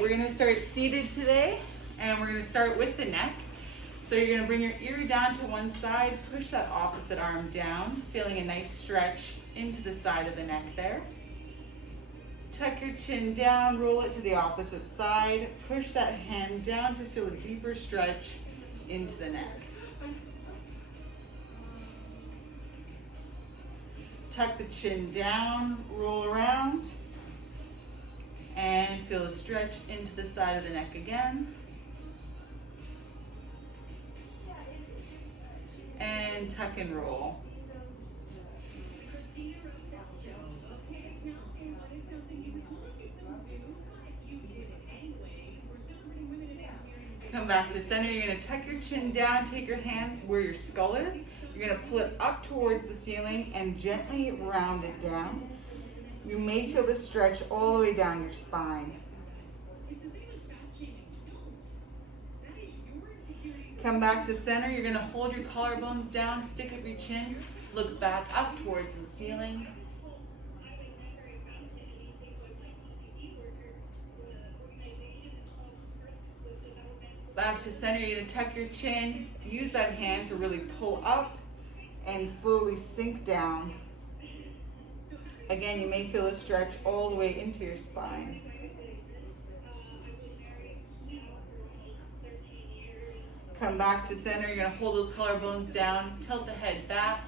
right, we're gonna start seated today, and we're gonna start with the neck. So you're gonna bring your ear down to one side, push that opposite arm down, feeling a nice stretch into the side of the neck there. Tuck your chin down, roll it to the opposite side, push that hand down to feel a deeper stretch into the neck. Tuck the chin down, roll around, and feel a stretch into the side of the neck again. And tuck and roll. Come back to center. You're going to tuck your chin down, take your hands where your skull is. You're going to pull it up towards the ceiling and gently round it down. You may feel the stretch all the way down your spine. Come back to center. You're going to hold your collarbones down, stick up your chin, look back up towards the ceiling. Back to center. You're going to tuck your chin, use that hand to really pull up and slowly sink down. Again, you may feel a stretch all the way into your spine. Come back to center. You're going to hold those collarbones down, tilt the head back.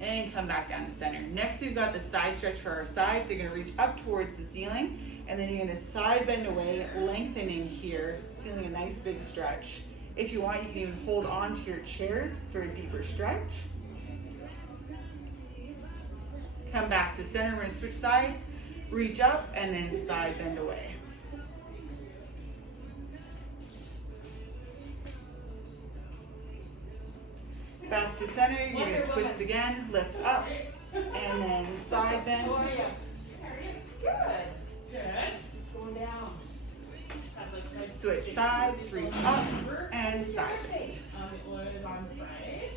And come back down to center. Next, we've got the side stretch for our side. So you're going to reach up towards the ceiling, and then you're going to side bend away, lengthening here, feeling a nice big stretch. If you want, you can even hold on to your chair for a deeper stretch. Come back to center. We're going to switch sides. Reach up and then side bend away. Back to center. You're going to twist again, lift up, and then side bend. Good. Going down. Switch sides, reach up, and side bend. It was on Friday.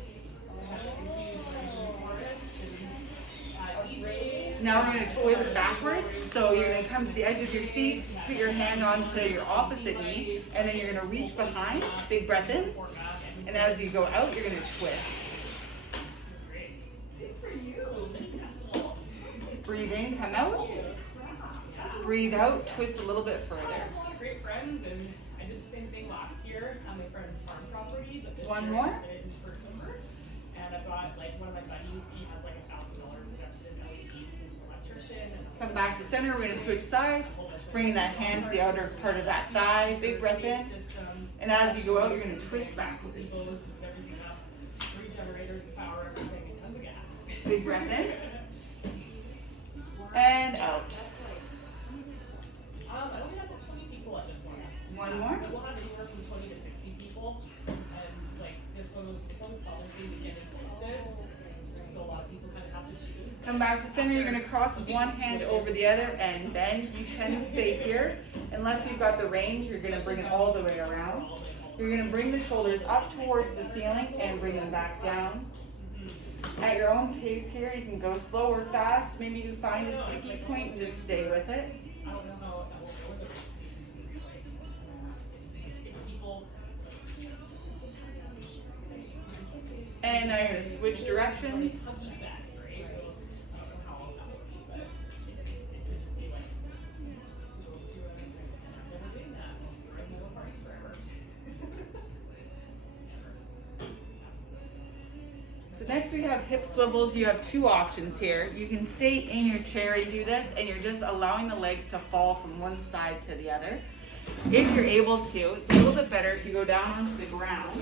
Now we're going to twist backwards. So you're going to come to the edge of your seat, put your hand onto your opposite knee, and then you're going to reach behind. Big breath in. And as you go out, you're going to twist. Breathe in, come out. Breathe out, twist a little bit further. Great friends, and I did the same thing last year on my friend's farm property, but this One year more. I did it in for timber. And I've got like one of my buddies, he has like $1,000 invested in LEDs, he's an electrician. And Come back to center. We're going to switch sides. Bringing that hand to the outer part of that thigh. Big breath in. And as you go out, you're going to twist backwards. Regenerators, power, everything, and tons of gas. Big breath in. And out. I only have like 20 people at this one. One more. We'll have anywhere from 20 to 60 people. And like this one was, it's on the Scholars Day weekend in Solstice. So a lot of people kind of have to choose. Come back to center. You're going to cross one hand over the other and bend. You can stay here. Unless you've got the range, you're going to bring it all the way around. You're going to bring the shoulders up towards the ceiling and bring them back down. At your own pace here, you can go slow or fast. Maybe you find a sticky point and just stay with it. I don't know how that will go with the race. It's like, if people. And now you're going to switch directions. It's tucky fast, right? So I don't know how long that will be, but it could just be like, just to I've never been that, so I'll ride my parties forever. So next we have hip swivels. You have two options here. You can stay in your chair and do this, and you're just allowing the legs to fall from one side to the other. If you're able to, it's a little bit better if you go down onto the ground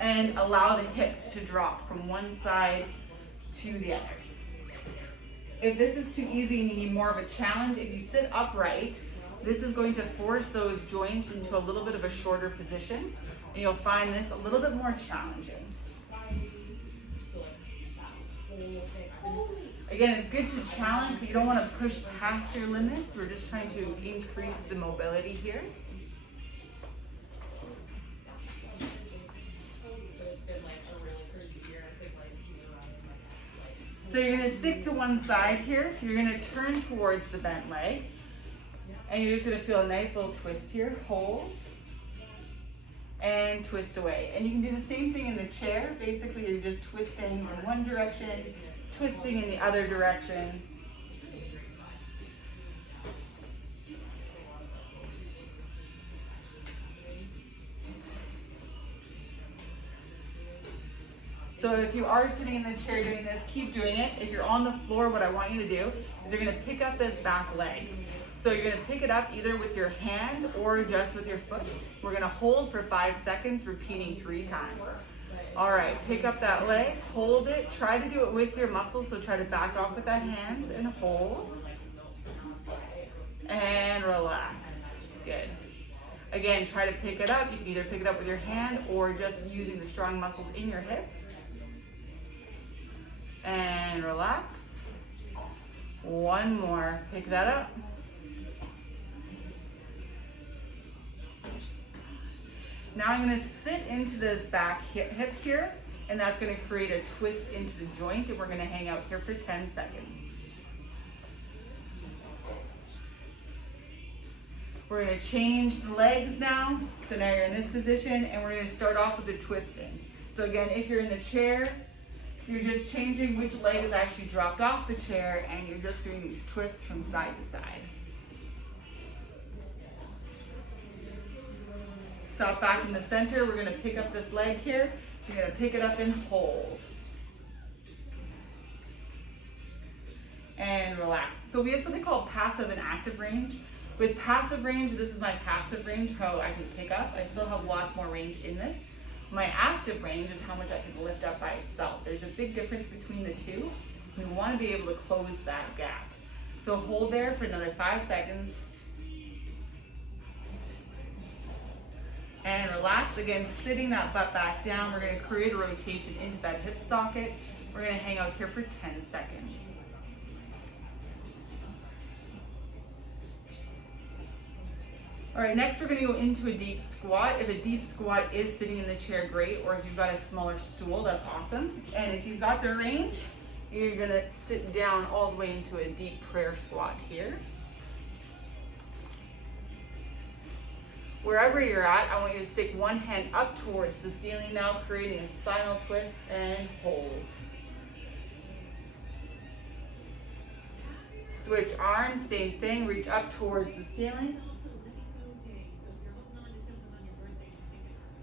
and allow the hips to drop from one side to the other. If this is too easy and you need more of a challenge, if you sit upright, this is going to force those joints into a little bit of a shorter position, and you'll find this a little bit more challenging. Again, it's good to challenge, but you don't want to push past your limits. We're just trying to increase the mobility here. It's been like a really crazy So you're gonna stick to one side here. You're gonna turn towards the bent leg. And you're just gonna feel a nice little twist here. Hold. And twist away. And you can do the same thing in the chair. Basically, you're just twisting in one direction, twisting in the other direction. So if you are sitting in the chair doing this, keep doing it. If you're on the floor, what I want you to do is you're gonna pick up this back leg. So you're gonna pick it up either with your hand or just with your foot. We're gonna hold for 5 seconds, repeating 3 times. All right, pick up that leg, hold it. Try to do it with your muscles, so try to back off with that hand and hold. And relax, good. Again, try to pick it up. You can either pick it up with your hand or just using the strong muscles in your hip. And relax. One more, pick that up. Now I'm gonna sit into this back hip here, and that's gonna create a twist into the joint, and we're gonna hang out here for 10 seconds. We're gonna change the legs now. So now you're in this position, and we're gonna start off with the twisting. So again, if you're in the chair, you're just changing which leg is actually dropped off the chair, and you're just doing these twists from side to side. Stop back in the center. We're gonna pick up this leg here. You're gonna pick it up and hold. And relax. So we have something called passive and active range. With passive range, this is my passive range, how I can pick up. I still have lots more range in this. My active range is how much I can lift up by itself. There's a big difference between the two. We want to be able to close that gap. So hold there for another 5 seconds. And relax. Again, sitting that butt back down. We're going to create a rotation into that hip socket. We're going to hang out here for 10 seconds. All right, next we're gonna go into a deep squat. If a deep squat is sitting in the chair, great, or if you've got a smaller stool, that's awesome. And if you've got the range, you're gonna sit down all the way into a deep prayer squat here. Wherever you're at, I want you to stick one hand up towards the ceiling now, creating a spinal twist, and hold. Switch arms, same thing, reach up towards the ceiling.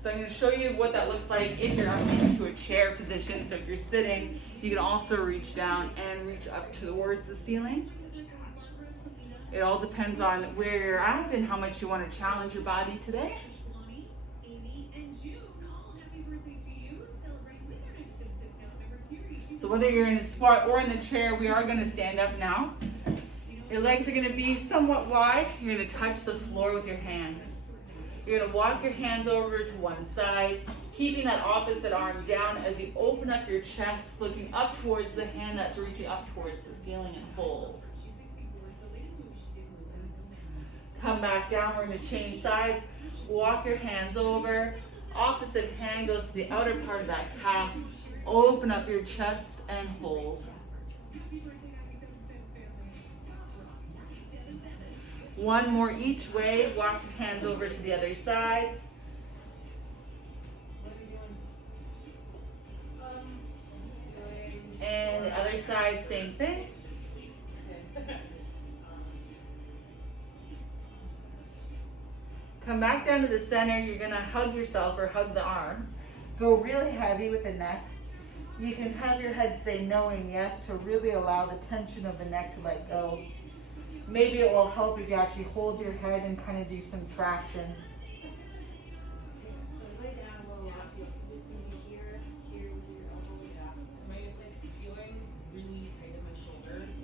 So I'm going to show you what that looks like if you're up into a chair position. So if you're sitting, you can also reach down and reach up towards the ceiling. It all depends on where you're at and how much you want to challenge your body today. So whether you're in the squat or in the chair, we are going to stand up now. Your legs are going to be somewhat wide. You're going to touch the floor with your hands. You're going to walk your hands over to one side, keeping that opposite arm down as you open up your chest, looking up towards the hand that's reaching up towards the ceiling, and hold. Come back down. We're going to change sides. Walk your hands over. Opposite hand goes to the outer part of that calf. Open up your chest and hold. One more each way. Walk your hands over to the other side. And the other side, same thing. Come back down to the center. You're going to hug yourself or hug the arms. Go really heavy with the neck. You can have your head say no and yes to really allow the tension of the neck to let go. Maybe it will help if you actually hold your head and kind of do some traction. So lay down a little lot. This can be here with your elbows. Am I feeling really tight in my shoulders?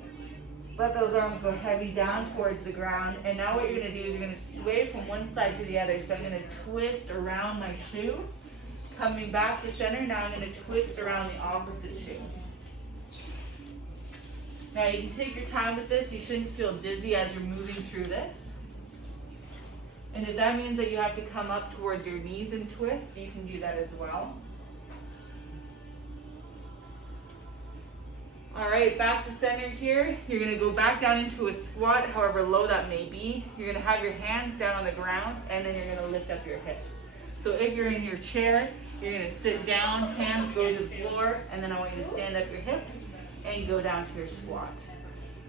Let those arms go heavy down towards the ground. And now what you're going to do is you're going to sway from one side to the other. So I'm going to twist around my shoe. Coming back to center, now I'm going to twist around the opposite shoe. Now you can take your time with this. You shouldn't feel dizzy as you're moving through this. And if that means that you have to come up towards your knees and twist, you can do that as well. All right, back to center here. You're gonna go back down into a squat, however low that may be. You're gonna have your hands down on the ground, and then you're gonna lift up your hips. So if you're in your chair, you're gonna sit down, hands go to the floor, and then I want you to stand up your hips and go down to your squat.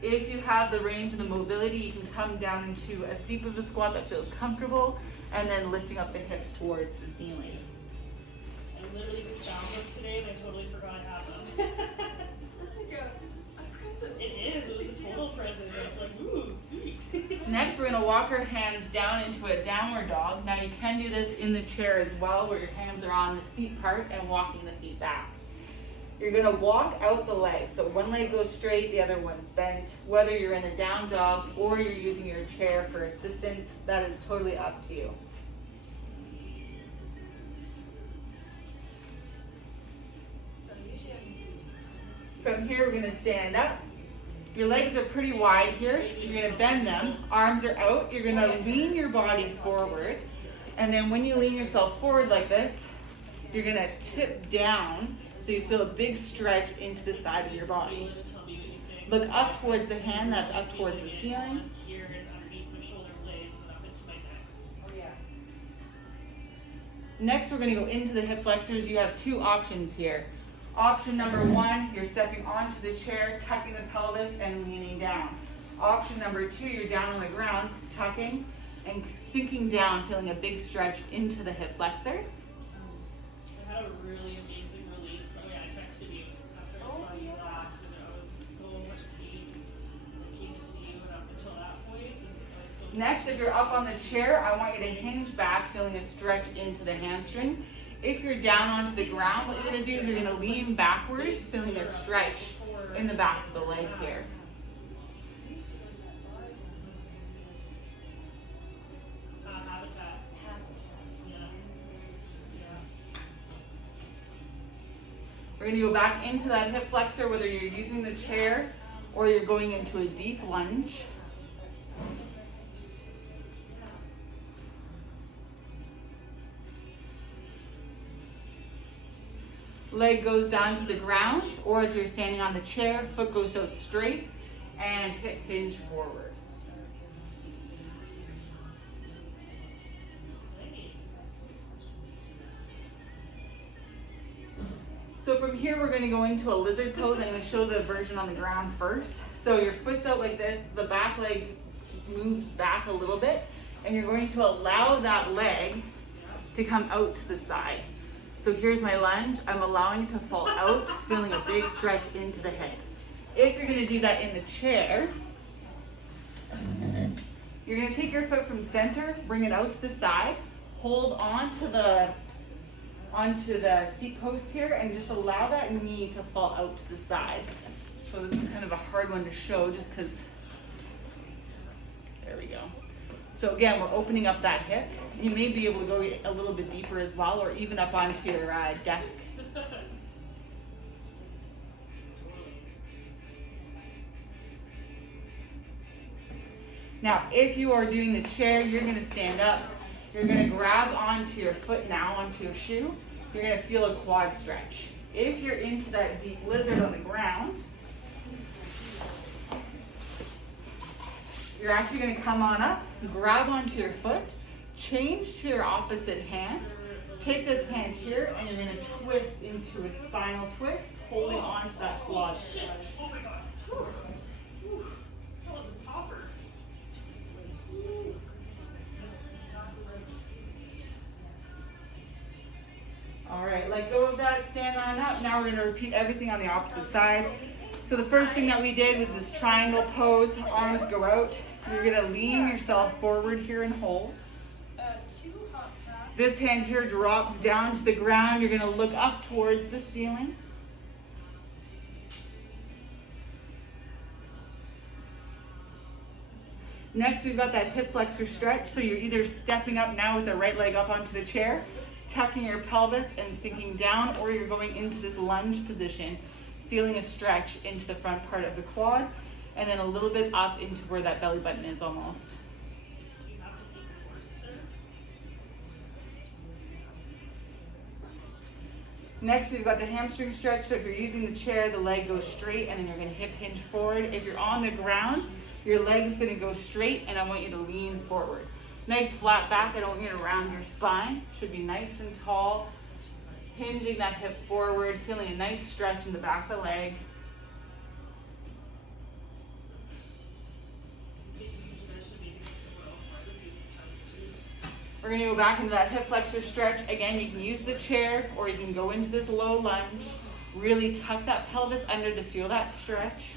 If you have the range of the mobility, you can come down into as deep of a squat that feels comfortable, and then lifting up the hips towards the ceiling. I literally was found work today and I totally forgot I had them. That's like a present. It is. It was a total present. I was like, ooh, sweet. Next, we're gonna walk our hands down into a downward dog. Now you can do this in the chair as well, where your hands are on the seat part and walking the feet back. You're gonna walk out the legs. So one leg goes straight, the other one's bent. Whether you're in a down dog or you're using your chair for assistance, that is totally up to you. From here, we're gonna stand up. Your legs are pretty wide here. You're gonna bend them, arms are out. You're gonna lean your body forward. And then when you lean yourself forward like this, you're gonna tip down so you feel a big stretch into the side of your body. Look up towards the hand that's up towards the ceiling. Here and underneath my shoulder blades and up into my neck. Oh yeah. Next, we're gonna go into the hip flexors. You have two options here. Option number one, you're stepping onto the chair, tucking the pelvis and leaning down. Option number two, you're down on the ground, tucking and sinking down, feeling a big stretch into the hip flexor. I had a really amazing release. Oh yeah, I texted you after I saw you last, and I was in so much pain. I came to see you, and up until that point, and I was so. Next, if you're up on the chair, I want you to hinge back, feeling a stretch into the hamstring. If you're down onto the ground, what you're gonna do is you're gonna lean backwards, feeling a stretch in the back of the leg here. Habitat. Yeah. Yeah. We're gonna go back into that hip flexor, whether you're using the chair or you're going into a deep lunge. Leg goes down to the ground, or if you're standing on the chair, foot goes out straight and hip hinge forward. So from here, we're going to go into a lizard pose. I'm going to show the version on the ground first. So your foot's out like this, the back leg moves back a little bit, and you're going to allow that leg to come out to the side. So here's my lunge. I'm allowing it to fall out, feeling a big stretch into the hip. If you're gonna do that in the chair, you're gonna take your foot from center, bring it out to the side, hold onto the seat post here, and just allow that knee to fall out to the side. So this is kind of a hard one to show just because, there we go. So again, we're opening up that hip. You may be able to go a little bit deeper as well, or even up onto your desk. Now, if you are doing the chair, you're gonna stand up. You're gonna grab onto your foot now, onto your shoe. You're gonna feel a quad stretch. If you're into that deep lizard on the ground, you're actually gonna come on up, grab onto your foot, change to your opposite hand, take this hand here, and you're gonna twist into a spinal twist, holding on to that quad stretch. Oh my god. Whew. That was a popper. All right, let go of that, stand on up. Now we're gonna repeat everything on the opposite side. So the first thing that we did was this triangle pose, arms go out. You're gonna lean yourself forward here and hold. This hand here drops down to the ground. You're gonna look up towards the ceiling. Next, we've got that hip flexor stretch. So you're either stepping up now with the right leg up onto the chair, tucking your pelvis and sinking down, or you're going into this lunge position, feeling a stretch into the front part of the quad, and then a little bit up into where that belly button is almost. You have to keep your horse there. Next, we've got the hamstring stretch. So if you're using the chair, the leg goes straight and then you're gonna hip hinge forward. If you're on the ground, your leg's gonna go straight and I want you to lean forward. Nice flat back. I don't want you to round your spine. Should be nice and tall. Hinging that hip forward, feeling a nice stretch in the back of the leg. We're gonna go back into that hip flexor stretch. Again, you can use the chair or you can go into this low lunge. Really tuck that pelvis under to feel that stretch.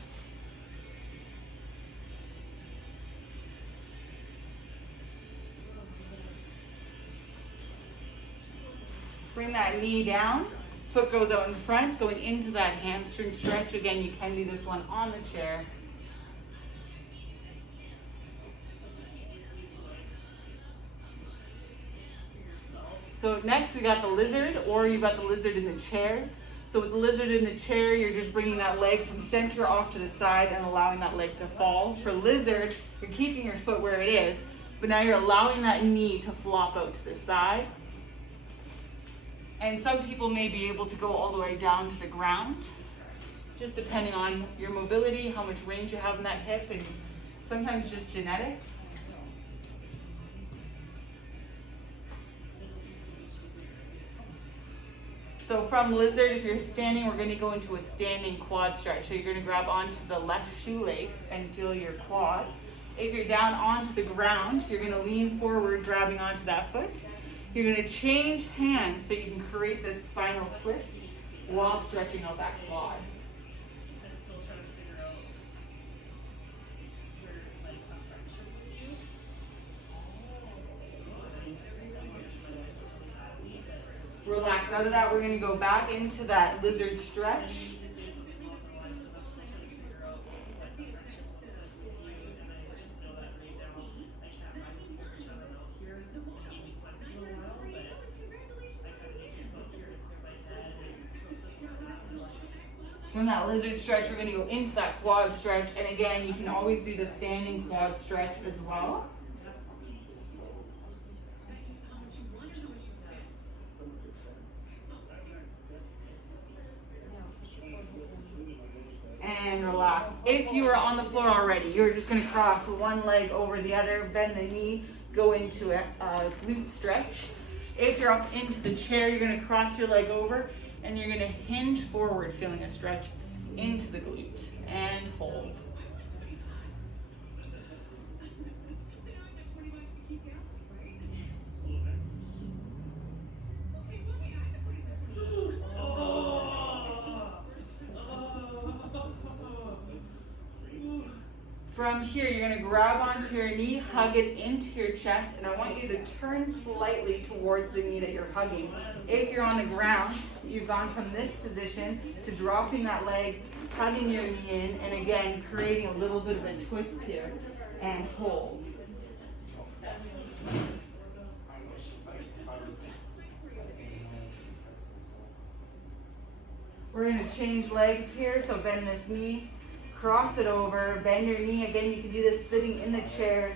Bring that knee down. Foot goes out in front, going into that hamstring stretch. Again, you can do this one on the chair. So next we got the lizard, or you got the lizard in the chair. So with the lizard in the chair, you're just bringing that leg from center off to the side and allowing that leg to fall. For lizard, you're keeping your foot where it is, but now you're allowing that knee to flop out to the side. And some people may be able to go all the way down to the ground, just depending on your mobility, how much range you have in that hip, and sometimes just genetics. So from lizard, if you're standing, we're going to go into a standing quad stretch. So you're going to grab onto the left shoelace and feel your quad. If you're down onto the ground, you're going to lean forward, grabbing onto that foot. You're going to change hands so you can create this spinal twist while stretching out that quad. I'm still trying to figure out where, like, a friendship with you. Relax out of that. We're going to go back into that lizard stretch. From that lizard stretch, we're going to go into that quad stretch. And again, you can always do the standing quad stretch as well. And relax. If you are on the floor already, you're just going to cross one leg over the other, bend the knee, go into a glute stretch. If you're up into the chair, you're going to cross your leg over and you're going to hinge forward, feeling a stretch into the glute, and hold. From here, you're going to grab onto your knee, hug it into your chest, and I want you to turn slightly towards the knee that you're hugging. If you're on the ground, you've gone from this position to dropping that leg, hugging your knee in, and again, creating a little bit of a twist here, and hold. We're going to change legs here, so bend this knee. Cross it over, bend your knee. Again, you can do this sitting in the chair.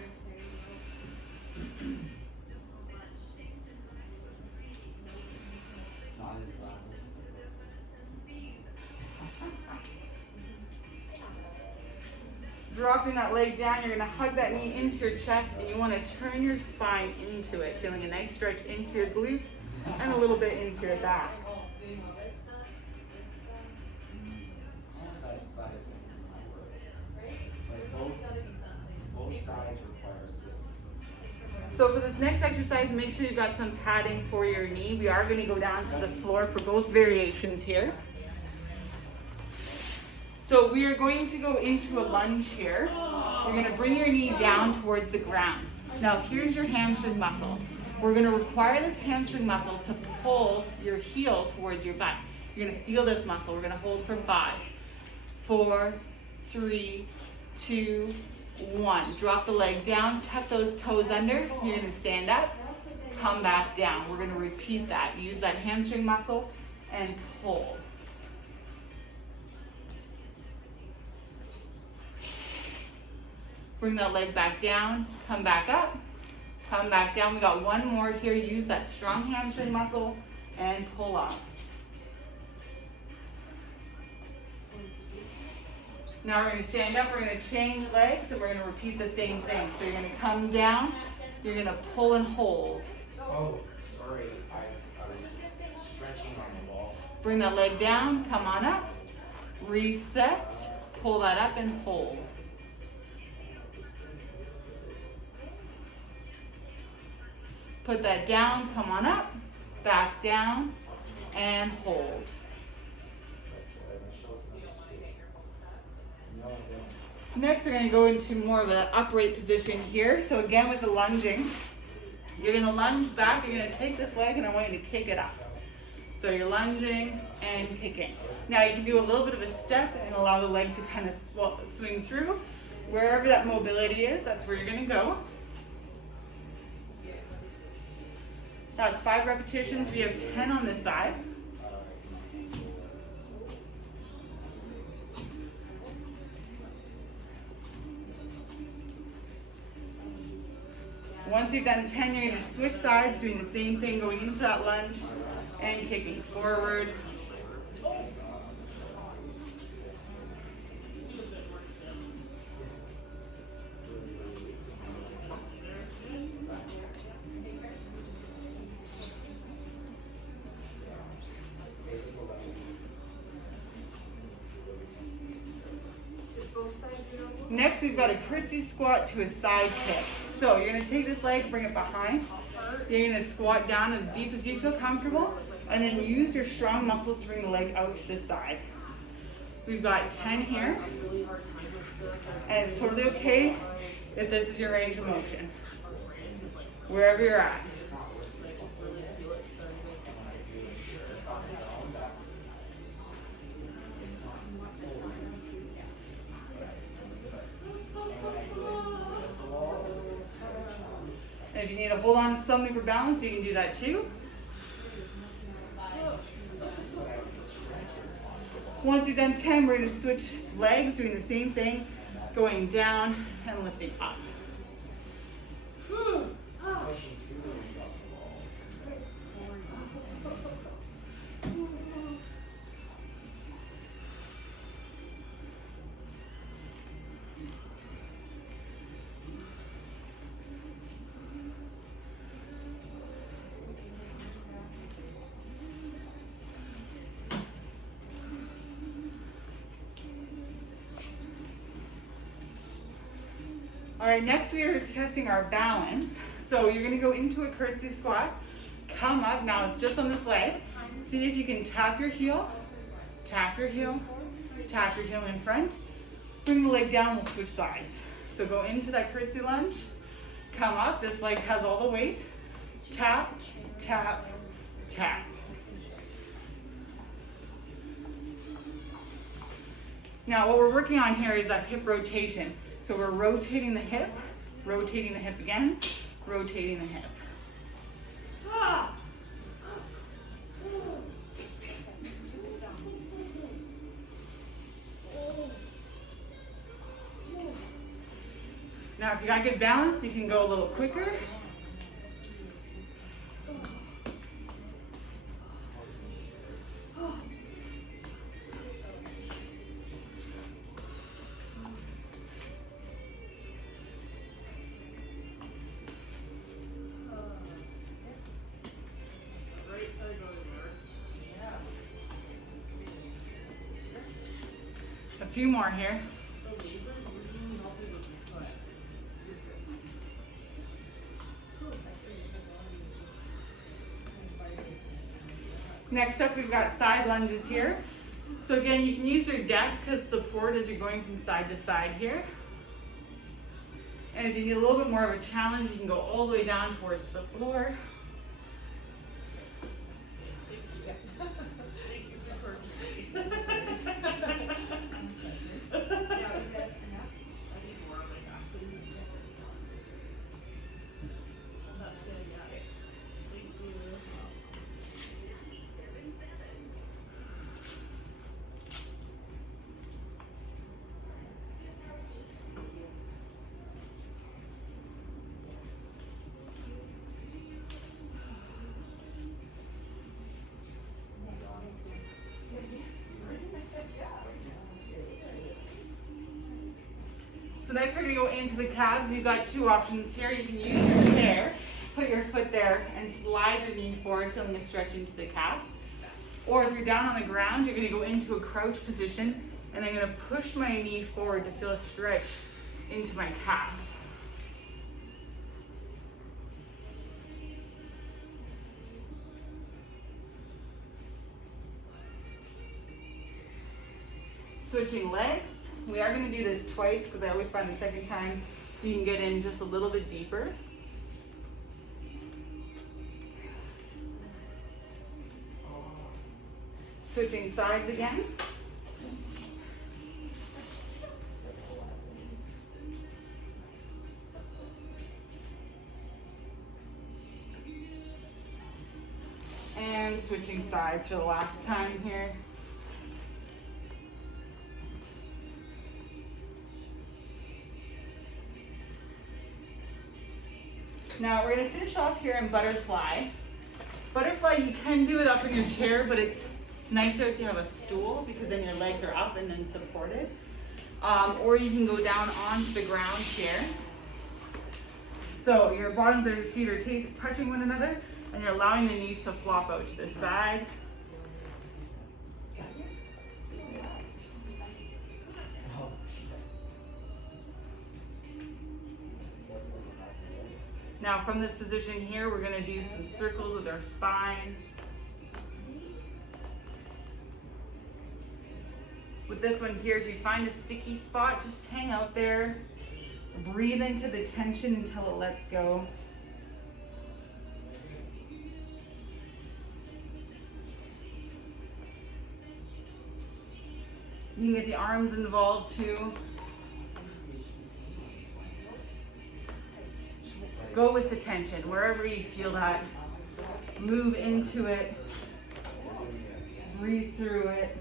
Dropping that leg down, you're going to hug that knee into your chest, and you want to turn your spine into it, feeling a nice stretch into your glute and a little bit into your back. So for this next exercise, make sure you've got some padding for your knee. We are going to go down to the floor for both variations here. So we are going to go into a lunge here. You're going to bring your knee down towards the ground. Now here's your hamstring muscle. We're going to require this hamstring muscle to pull your heel towards your butt. You're going to feel this muscle. We're going to hold for 5, 4, 3, 2, 1. Drop the leg down, tuck those toes under. You're going to stand up, come back down. We're going to repeat that. Use that hamstring muscle and pull. Bring that leg back down, come back up, come back down. We got one more here. Use that strong hamstring muscle and pull up. Now we're going to stand up, we're going to change legs, and we're going to repeat the same thing. So you're going to come down, you're going to pull and hold. Oh, sorry, I was just stretching on the wall. Bring that leg down, come on up, reset, pull that up and hold. Put that down, come on up, back down, and hold. Next, we're going to go into more of an upright position here. So again, with the lunging, you're going to lunge back, you're going to take this leg, and I want you to kick it up. So you're lunging and kicking. Now you can do a little bit of a step and allow the leg to kind of swing through. Wherever that mobility is, that's where you're going to go. That's 5 repetitions. We have 10 on this side. Once you've done 10, you're going to switch sides, doing the same thing, going into that lunge and kicking forward. Next, we've got a curtsy squat to a side kick. So you're going to take this leg, bring it behind. You're going to squat down as deep as you feel comfortable, and then use your strong muscles to bring the leg out to the side. We've got 10 here, and it's totally okay if this is your range of motion, wherever you're at. And if you need to hold on to something for balance, you can do that too. Once you've done 10, we're going to switch legs, doing the same thing, going down and lifting up. All right, next we are testing our balance. So you're gonna go into a curtsy squat, come up, now it's just on this leg. See if you can tap your heel, tap your heel, tap your heel in front. Bring the leg down, we'll switch sides. So go into that curtsy lunge, come up, this leg has all the weight. Tap, tap, tap. Now what we're working on here is that hip rotation. So we're rotating the hip again, rotating the hip. Now if you got good balance, you can go a little quicker. A few more here. Next up, we've got side lunges here. So again, you can use your desk as support as you're going from side to side here. And if you need a little bit more of a challenge, you can go all the way down towards the floor. next we're gonna go into the calves. You've got two options here. You can use your chair, put your foot there and slide your knee forward, feeling a stretch into the calf. Or if you're down on the ground, you're gonna go into a crouch position and I'm gonna push my knee forward to feel a stretch into my calf. Switching legs. We are going to do this twice because I always find the second time you can get in just a little bit deeper. Switching sides again. And switching sides for the last time here. Now we're going to finish off here in butterfly. Butterfly, you can do it up in your chair, but it's nicer if you have a stool because then your legs are up and then supported. Or you can go down onto the ground here. So your bottoms of your feet are touching one another and you're allowing the knees to flop out to the side. Now from this position here, we're gonna do some circles with our spine. With this one here, if you find a sticky spot, just hang out there. Breathe into the tension until it lets go. You can get the arms involved too. Go with the tension, wherever you feel that. Move into it. Breathe through it.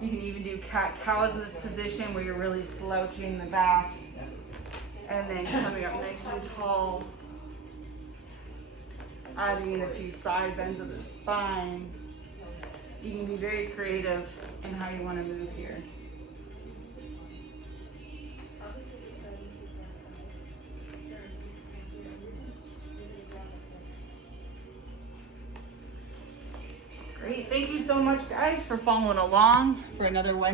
You can even do cat-cows in this position where you're really slouching the back and then coming up nice and tall. Adding in a few side bends of the spine. You can be very creative in how you want to move here. Great, thank you so much guys for following along for another one.